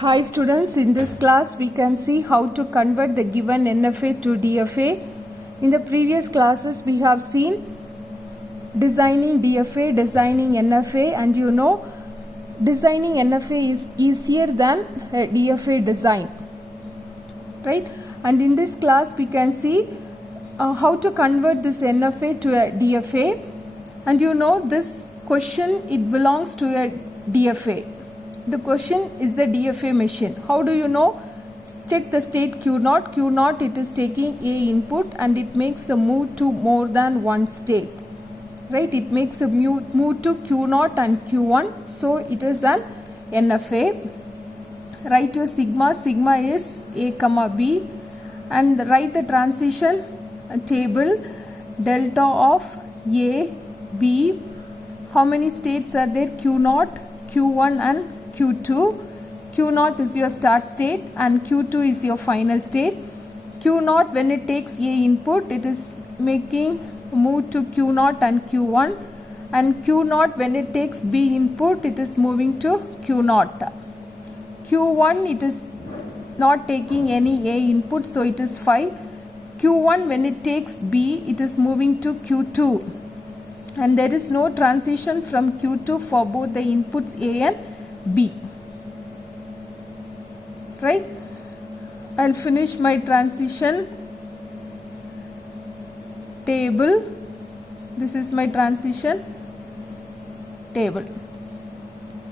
Hi students, in this class we can see how to convert the given NFA to DFA. In the previous classes we have seen designing DFA, designing NFA, and you know designing NFA is easier than a DFA design, right? And in this class we can see how to convert this NFA to a DFA, and you know this question, it belongs to a DFA. The question is the DFA machine. How do you know? Check the state Q0. Q0, it is taking A input and it makes a move to more than one state, right? It makes a move to Q0 and Q1. So it is an NFA. Write your sigma. Sigma is A comma B, and write the transition table delta of A, B. How many states are there? Q0, Q1 and Q2. Q0 is your start state and Q2 is your final state. Q0, when it takes A input, it is making a move to Q0 and Q1, and Q0, when it takes B input, it is moving to Q0. Q1, it is not taking any A input, so it is 5. Q1, when it takes B, it is moving to Q2, and there is no transition from Q2 for both the inputs A and B, right? I'll finish my transition table. This is my transition table,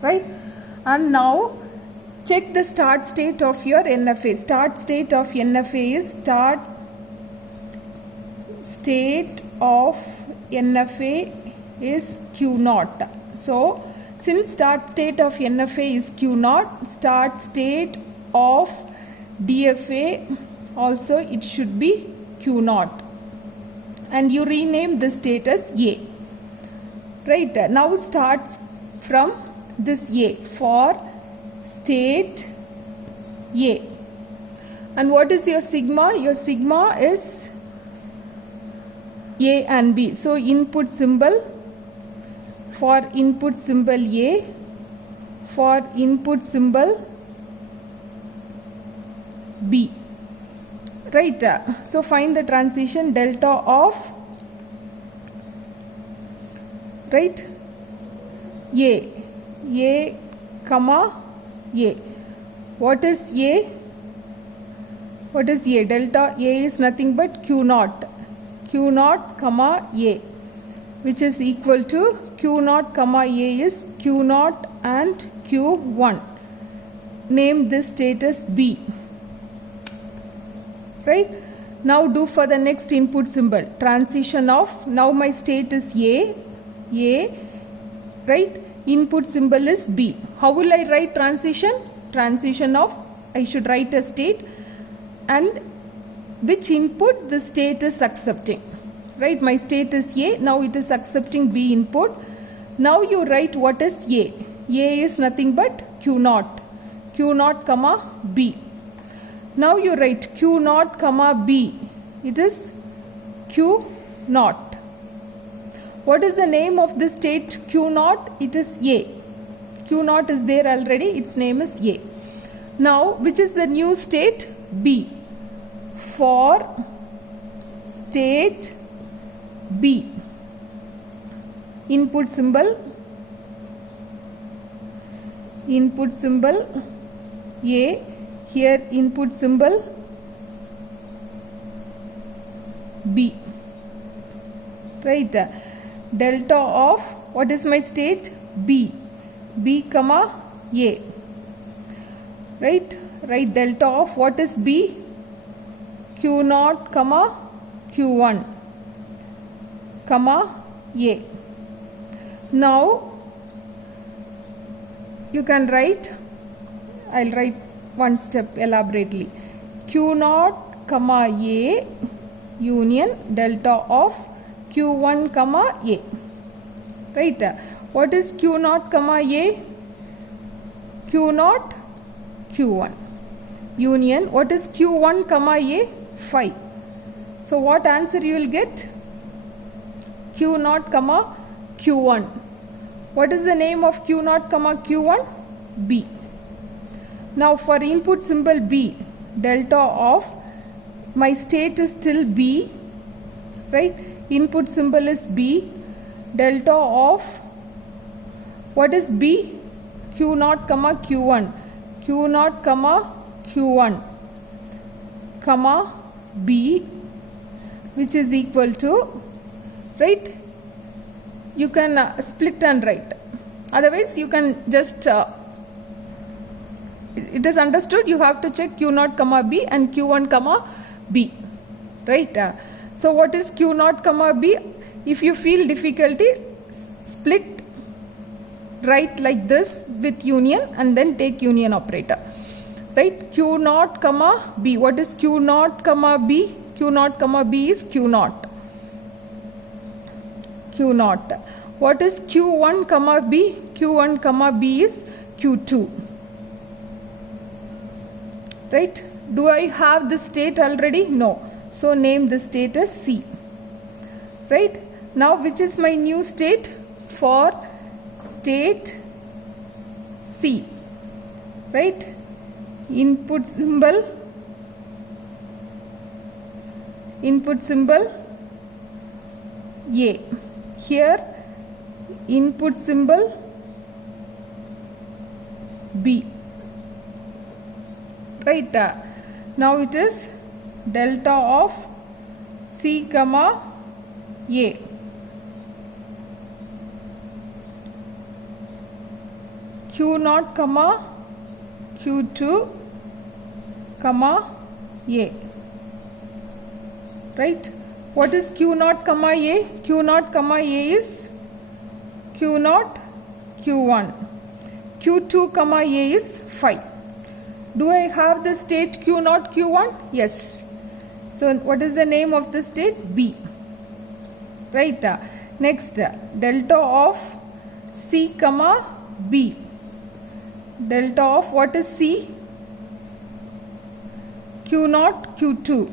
right? And now check the start state of your NFA. Start state of NFA is start state of NFA is Q0. So since start state of NFA is Q0, start state of DFA also it should be Q0, and you rename this state as A, right? Now starts from this A for state A. And what is your sigma? Your sigma is A and B. So input symbol for input symbol A, for input symbol B, right? So find the transition delta of, right, A comma A. What is A? What is A? Delta A is nothing but Q0. Q0 comma A, which is equal to Q0 comma A is Q0 and Q1. Name this state as B, right? Now do for the next input symbol. Transition of, now my state is A, right? Input symbol is B. How will I write transition? Transition of, I should write a state and which input the state is accepting, right? My state is A, now it is accepting B input. Now you write what is A. A is nothing but Q0. Q0 comma B. Now you write Q0 comma B. It is Q0. What is the name of this state Q0? It is A. Q0 is there already. Its name is A. Now which is the new state? B. For state B, input symbol A, here input symbol B, right? Delta of, what is my state? B comma A, right? Right, delta of what is B? Q0 comma Q1 comma A. Now you can write, I'll write one step elaborately. Q0 comma A union delta of Q1 comma A, right? What is Q0 comma A? Q0 Q1 union. What is Q1 comma A? 5. So what answer you will get? Q0 comma Q1. What is the name of Q0 comma Q1? B. Now for input symbol B, delta of my state is still B, right? Input symbol is B, delta of what is B? Q0 comma Q1, Q0 comma Q1 comma B, which is equal to, right? You can split and write. Otherwise, you can just, it is understood, you have to check Q0 comma B and Q1 comma B, right? So what is Q0 comma B? If you feel difficulty, split, write like this with union and then take union operator, right? Q0 comma B. What is Q0 comma B? Q0 comma B is Q0. Q0. What is Q1 comma B? Q1 comma B is Q2. Right? Do I have this state already? No. So name the state as C. Right? Now which is my new state? For state C. Right? Input symbol A. Here input symbol B. Right? Now it is delta of C comma A. Q0 comma Q2 comma A. Right? What is Q0 comma A? Q0 comma A is Q0 Q1. Q2 comma A is 5. Do I have the state Q0 Q1? Yes. So what is the name of the state? B. Right? Next, delta of C comma B. Delta of what is C? Q0 Q2.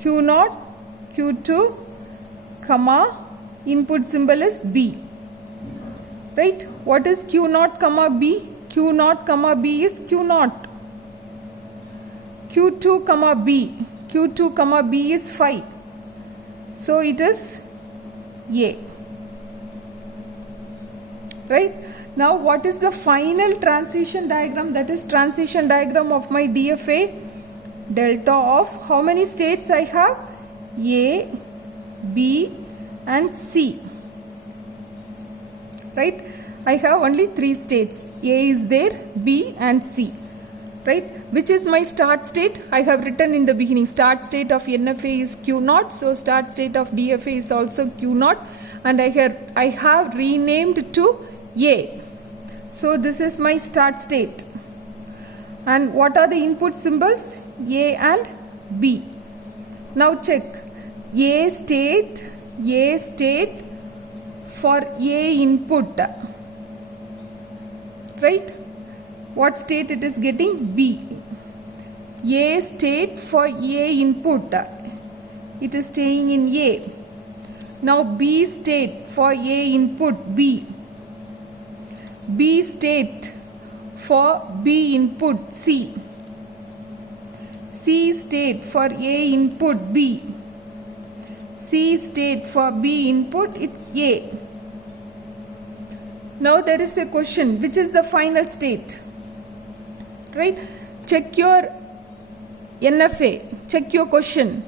Q0 Q2 comma input symbol is B. Right? What is Q0 comma B? Q0 comma B is Q0. Q2 comma B. Q2 comma B is 5. So it is A. Right? Now what is the final transition diagram? That is transition diagram of my DFA. Delta of how many states I have? A, B and C. Right? I have only 3 states. A is there, B and C. Right? Which is my start state? I have written in the beginning. Start state of NFA is Q0. So start state of DFA is also Q0. And I have renamed to A. So this is my start state. And what are the input symbols? A and B. Now check. A state for A input. Right? What state it is getting? B. A state for A input. It is staying in A. Now B state for A input B. B state for B input C. C state for A input B. C state for B input, it's A. Now there is a question, which is the final state? Right? Check your NFA, check your question.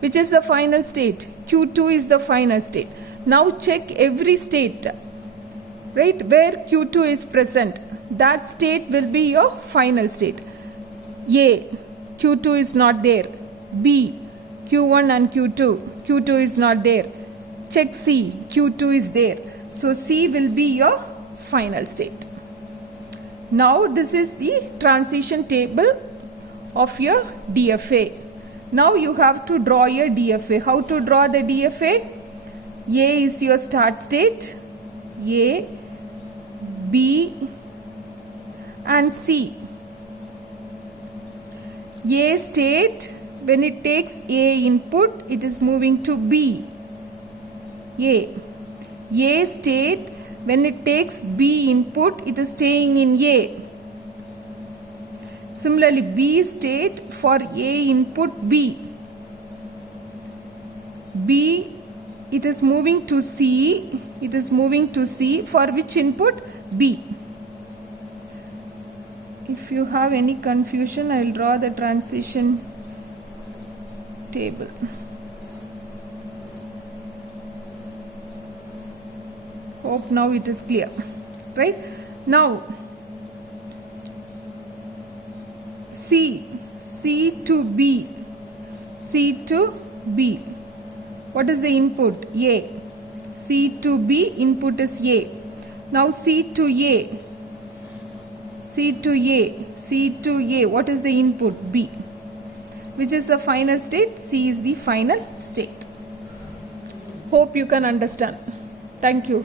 Which is the final state? Q2 is the final state. Now check every state, right, where Q2 is present. That state will be your final state. A, Q2 is not there. B, Q1 and Q2. Q2 is not there. Check C, Q2 is there. So C will be your final state. Now this is the transition table of your DFA. Now you have to draw your DFA. How to draw the DFA? A is your start state. A, B and C. A state, when it takes A input, it is moving to B. A. A state, when it takes B input, it is staying in A. Similarly, B state for A input B. B, it is moving to C. It is moving to C for which input? B. If you have any confusion, I will draw the transition table. Hope now it is clear, right? Now C to B, C to B. What is the input? A. C to B, input is A. Now C to A, C to A, C to A. What is the input? B. Which is the final state? C is the final state. Hope you can understand. Thank you.